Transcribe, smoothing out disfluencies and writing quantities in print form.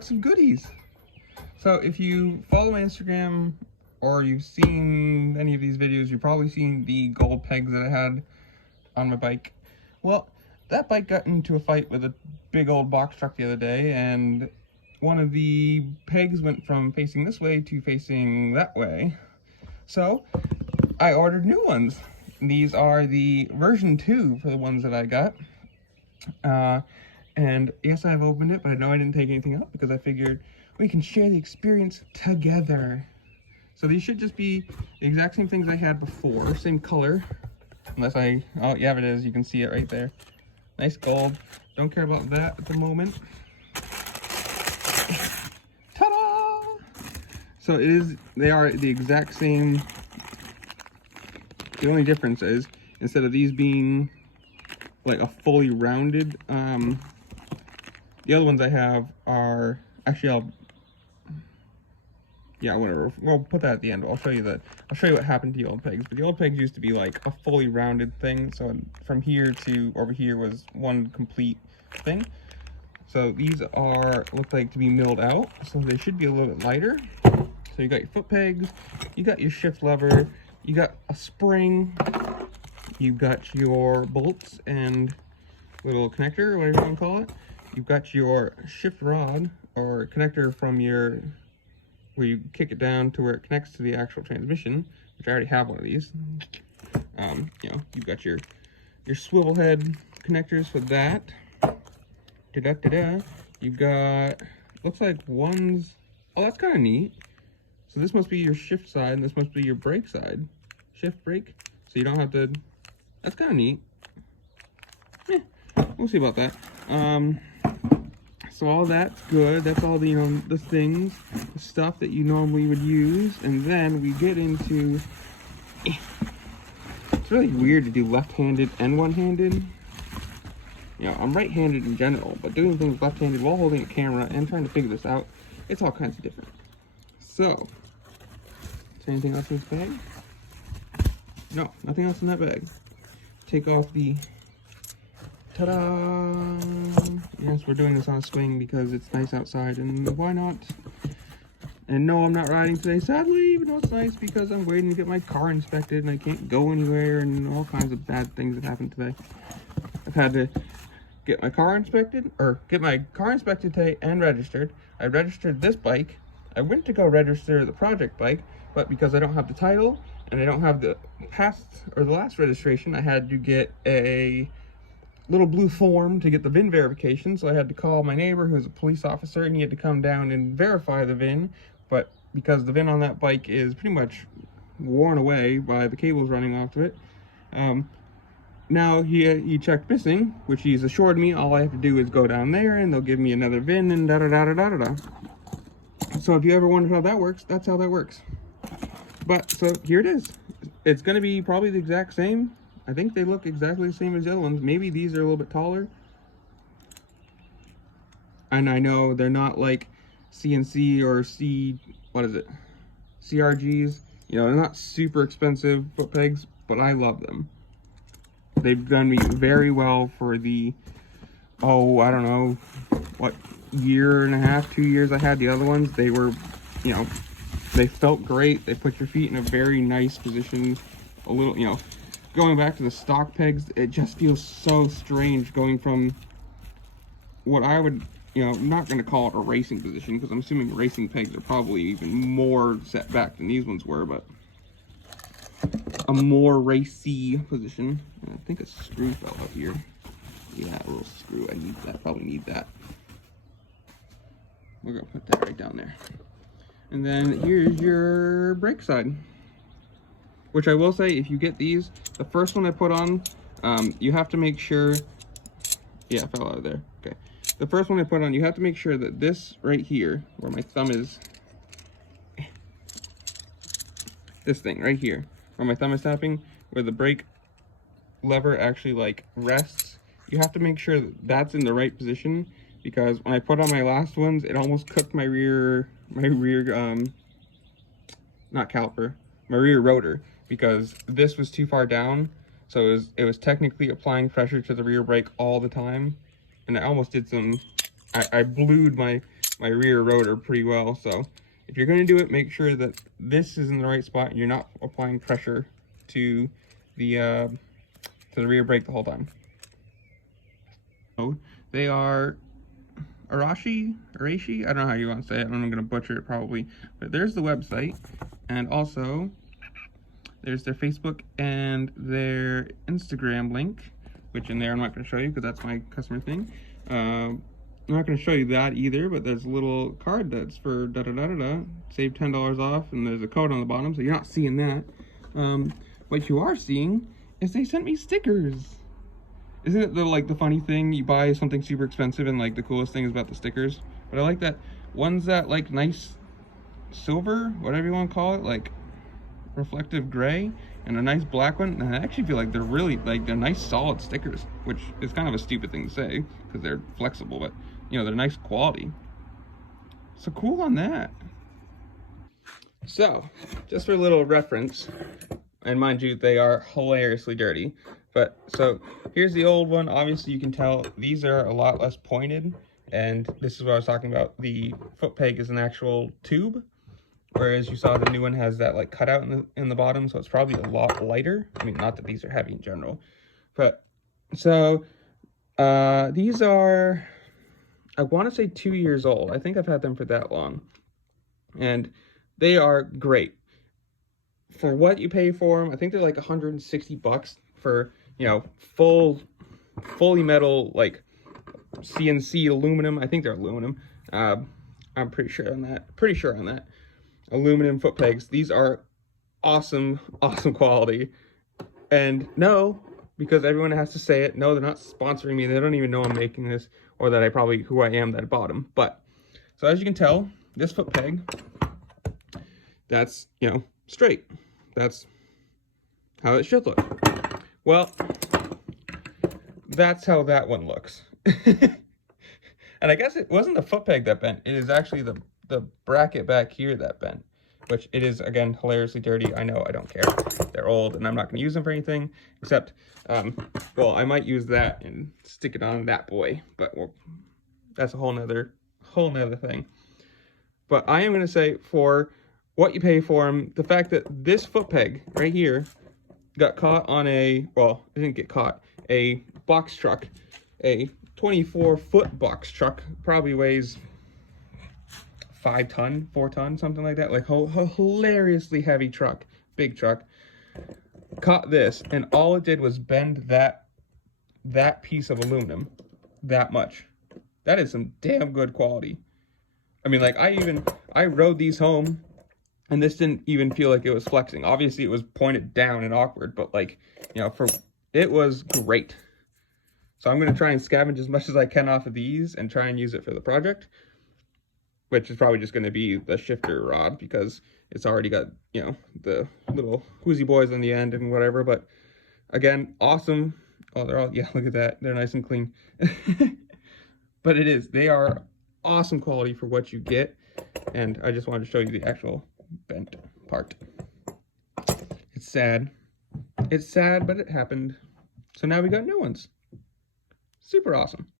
Some goodies. So if you follow my Instagram or you've seen any of these videos, you've probably seen the gold pegs that I had on my bike. Well, that bike got into a fight with a big old box truck the other day, and one of the pegs went from facing this way to facing that way. So I ordered new ones. These are the version 2 for the ones that I got. And yes, I've opened it, but I know I didn't take anything out because I figured we can share the experience together. So these should just be the exact same things I had before, same color. Unless oh yeah, it is, you can see it right there. Nice gold. Don't care about that at the moment. Ta-da! So they are the exact same. The only difference is, instead of these being like a fully rounded, the other ones I have are, actually whatever, we'll put that at the end. I'll show you what happened to the old pegs. But the old pegs used to be like a fully rounded thing, so from here to over here was one complete thing. So these look like to be milled out, so they should be a little bit lighter. So you got your foot pegs, you got your shift lever, you got a spring, you got your bolts and little connector, or whatever you want to call it. You've got your shift rod or connector from where you kick it down to where it connects to the actual transmission, which I already have one of these. You've got your swivel head connectors for that. You've got, looks like ones, oh, that's kind of neat. So this must be your shift side, and this must be your brake side. Shift brake, so you don't have to, that's kind of neat. We'll see about that. So all that's good. That's all the, the things, the stuff that you normally would use. And then we get into, it's really weird to do left-handed and one-handed. I'm right-handed in general, but doing things left-handed while holding a camera and trying to figure this out, it's all kinds of different. So, is there anything else in this bag? No, nothing else in that bag. Take off the, ta-da! Yes, we're doing this on a swing because it's nice outside, and why not? And no, I'm not riding today, sadly, even though it's nice, because I'm waiting to get my car inspected, and I can't go anywhere, and all kinds of bad things have happened today. I've had to get my car inspected today and registered. I registered this bike. I went to go register the project bike, but because I don't have the title, and I don't have the last registration, I had to get a little blue form to get the VIN verification. So I had to call my neighbor, who's a police officer, and he had to come down and verify the VIN. But because the VIN on that bike is pretty much worn away by the cables running off of it, now he checked missing, which he's assured me all I have to do is go down there and they'll give me another VIN and da-da-da-da-da-da-da. So if you ever wonder how that works, that's how that works. But, so here it is. It's going to be probably the exact same. I think they look exactly the same as the other ones. Maybe these are a little bit taller. And I know they're not like CNC or CRGs. They're not super expensive foot pegs, but I love them. They've done me very well for the, I don't know, what, year and a half, 2 years I had the other ones. They were, they felt great. They put your feet in a very nice position. A little, going back to the stock pegs, it just feels so strange going from what I would, I'm not going to call it a racing position, because I'm assuming racing pegs are probably even more set back than these ones were, but a more racy position. And I think a screw fell out here. Yeah, a little screw. I need that. Probably need that. We're going to put that right down there. And then here's your brake side. Which I will say, if you get these, the first one I put on, you have to make sure, yeah, it fell out of there. Okay. The first one I put on, you have to make sure that this right here, where my thumb is, this thing right here, where my thumb is tapping, where the brake lever actually like rests, you have to make sure that that's in the right position, because when I put on my last ones, it almost cooked my rear not caliper, my rear rotor, because this was too far down. So it was technically applying pressure to the rear brake all the time, and I almost did some, I blued my my rear rotor pretty well. So if you're going to do it, make sure that this is in the right spot and you're not applying pressure to the rear brake the whole time. So they are Arashi, I don't know how you want to say it. I'm going to butcher it probably, but there's the website, and also there's their Facebook and their Instagram link, which in there I'm not going to show you because that's my customer thing. I'm not going to show you that either, but there's a little card that's for save $10 off, and there's a code on the bottom, so you're not seeing that. What you are seeing is they sent me stickers. Isn't it the funny thing, you buy something super expensive and like the coolest thing is about the stickers? But I like that one's that like nice silver, whatever you want to call it, like reflective gray, and a nice black one. And I actually feel like they're really they're nice solid stickers, which is kind of a stupid thing to say because they're flexible, but you know, they're nice quality. So cool on that. So just for a little reference, and mind you, they are hilariously dirty. But so here's the old one. Obviously you can tell these are a lot less pointed, and this is what I was talking about. The foot peg is an actual tube, whereas you saw the new one has that like cutout in the bottom, so it's probably a lot lighter. I mean, not that these are heavy in general, but so these are, I want to say 2 years old. I think I've had them for that long, and they are great for what you pay for them. I think they're like 160 bucks for, you know, fully metal, like CNC aluminum. I think they're aluminum. I'm pretty sure on that. Aluminum foot pegs. These are awesome quality. And no, because everyone has to say it, no, they're not sponsoring me. They don't even know I'm making this, or that who I am that I bought them. But so as you can tell, this foot peg, that's, you know, straight. That's how it should look. Well, that's how that one looks. And I guess it wasn't the foot peg that bent. It is actually the bracket back here that bent, which it is, again, hilariously dirty. I know, I don't care. They're old, and I'm not going to use them for anything, except, well, I might use that and stick it on that boy, but well, that's a whole nother thing. But I am going to say, for what you pay for them, the fact that this foot peg right here got caught on a, well, it didn't get caught, a box truck, a 24-foot box truck, probably weighs 4 ton, something like that, like a hilariously heavy truck, big truck, caught this, and all it did was bend that piece of aluminum that much. That is some damn good quality. I mean, like, I rode these home, and this didn't even feel like it was flexing. Obviously, it was pointed down and awkward, but, like, you know, it was great. So I'm going to try and scavenge as much as I can off of these and try and use it for the project, which is probably just going to be the shifter rod because it's already got, you know, the little woozy boys on the end and whatever. But again, awesome. Oh, they're all, yeah, look at that. They're nice and clean. But they are awesome quality for what you get. And I just wanted to show you the actual bent part. It's sad. It's sad, but it happened. So now we got new ones. Super awesome.